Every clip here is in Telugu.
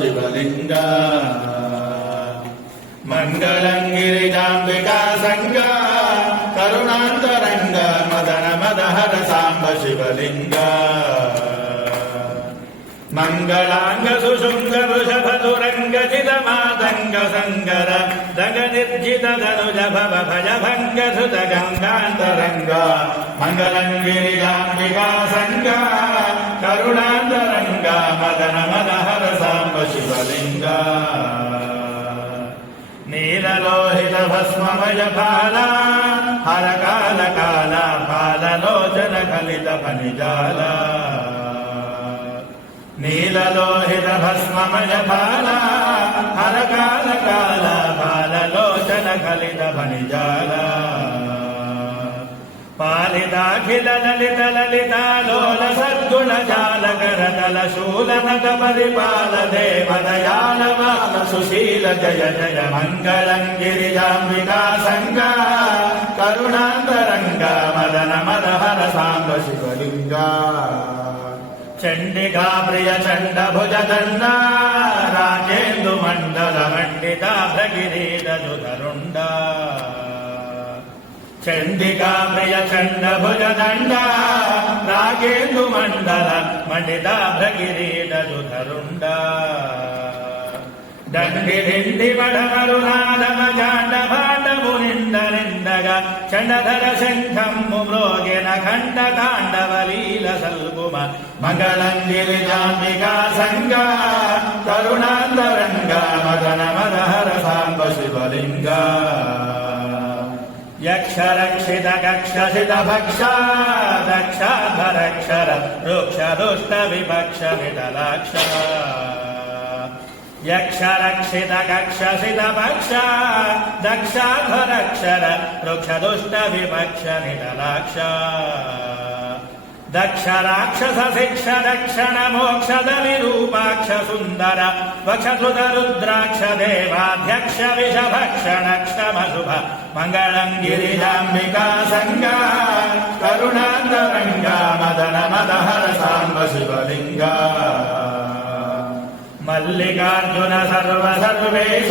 शिवलिंगा मंगलं गिरिजाम्बिका संगा करुणांतरंगा मदन मदहर सांब शिवलिंगा मंगलांग सुशुंग वृषभतुरंग चिदमातंग संगर दग निर्जित धनुज भव भज भंग सुत गंगांतरंगा मंगलं गिरिजाम्बिका संगा करुणांतरंगा मदन मदहर सांब शिवलिंगा नीललोहित भस्ममय फाला हर काल काला फाललोचन कलित फनिजाला नीललोहित भस्ममय फाला हर काल काला फाललोचन कलित फनिजाला पालिताखिल ललित ललितालोल सद्गुण जाल करतल शूलनत परिपाल देव दयाल बाल सुशील जय जय मंगलं गिरिजाम्बिका संगा करुणांतरंगा मदन मदहर सांब शिवलिंगा चंडिका प्रिय चंड भुज दंडा राजेन्दु मंडल मंडिता भ्रगिरीदजुधरुंडा चंडिका प्रिय चंड भुज दंडा रागेन्दु मंडल मंडिता भ्रगिरीदजुधरुंडा ದಂಡಿರಿಂಡಿ ಬಡಮರುನಾದಮ ಜಾಂಡ ಭಾಂಡಮು ನಿಂದರಿಂದಗ ಚಂಡಧರ ಶಂಖಂಬು ಮೃಗೇನ ಖಂಡ ತಾಂಡವಲೀಲ ಸಲ್ಗುಮ ಮಂಗಳಂ ಗಿರಿಜಾಂಬಿಕಾ ಸಂಗ ಕರುಣಾಂತರಂಗ ಮದನ ಮದಹರ ಸಾಂಬ ಶಿವಲಿಂಗ ಯಕ್ಷರಕ್ಷಿತ ಕಕ್ಷಸಿತ ಭಕ್ಷ ದಕ್ಷಾಧರಕ್ಷರ ವೃಕ್ಷ ದುಷ್ಟ ವಿಪಕ್ಷ ವಿಠಲಾಕ್ಷ यक्षरक्षित कक्षसित पक्ष दक्षाधरक्षर वृक्ष दुष्ट विपक्ष निटलाक्ष दक्ष राक्षस शिक्ष दक्षिण मोक्षद विरूपाक्ष सुंदर वक्षसुत रुद्राक्ष देवाध्यक्ष विषभक्षण क्षमशुभ मंगलं गिरिजाम्बिका संगा करुणांतरंगा मदन मदहर सांब शिवलिंगा मल्लिकार्जुन सर्व सर्वेश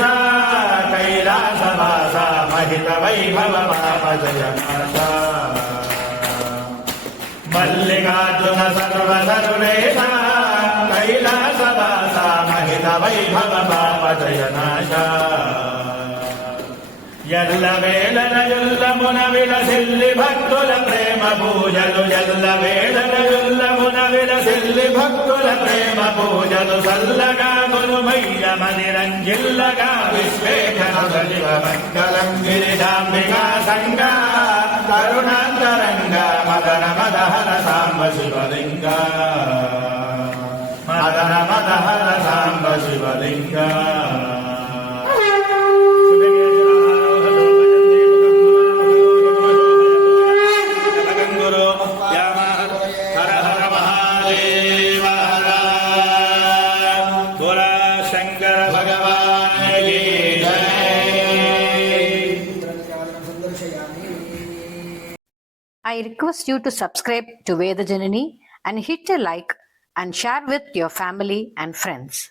कैलासवास महित वैभव पापजयनाश मल्लिकार्जुन सर्व सर्वेश कैलासवास महित वैभव पापजयनाश ఎల్ల వేళల యుల్లమున విలసిల్లి భక్తుల ప్రేమ పూజలు ఎల్ల వేళల యుల్లమున విలసిల్లి భక్తుల ప్రేమ పూజలు సల్లగా గురుమయ్య మదిరంజిల్లగా విశ్వేశన సజీవ మంగళం గిరిజాంబికా సంగా కరుణాంతరంగా మదన మదహర సాంబ శివలింగా మదన మదహర సాంబ శివలింగా I request you to subscribe to Veda Janani and hit a like and share with your family and friends.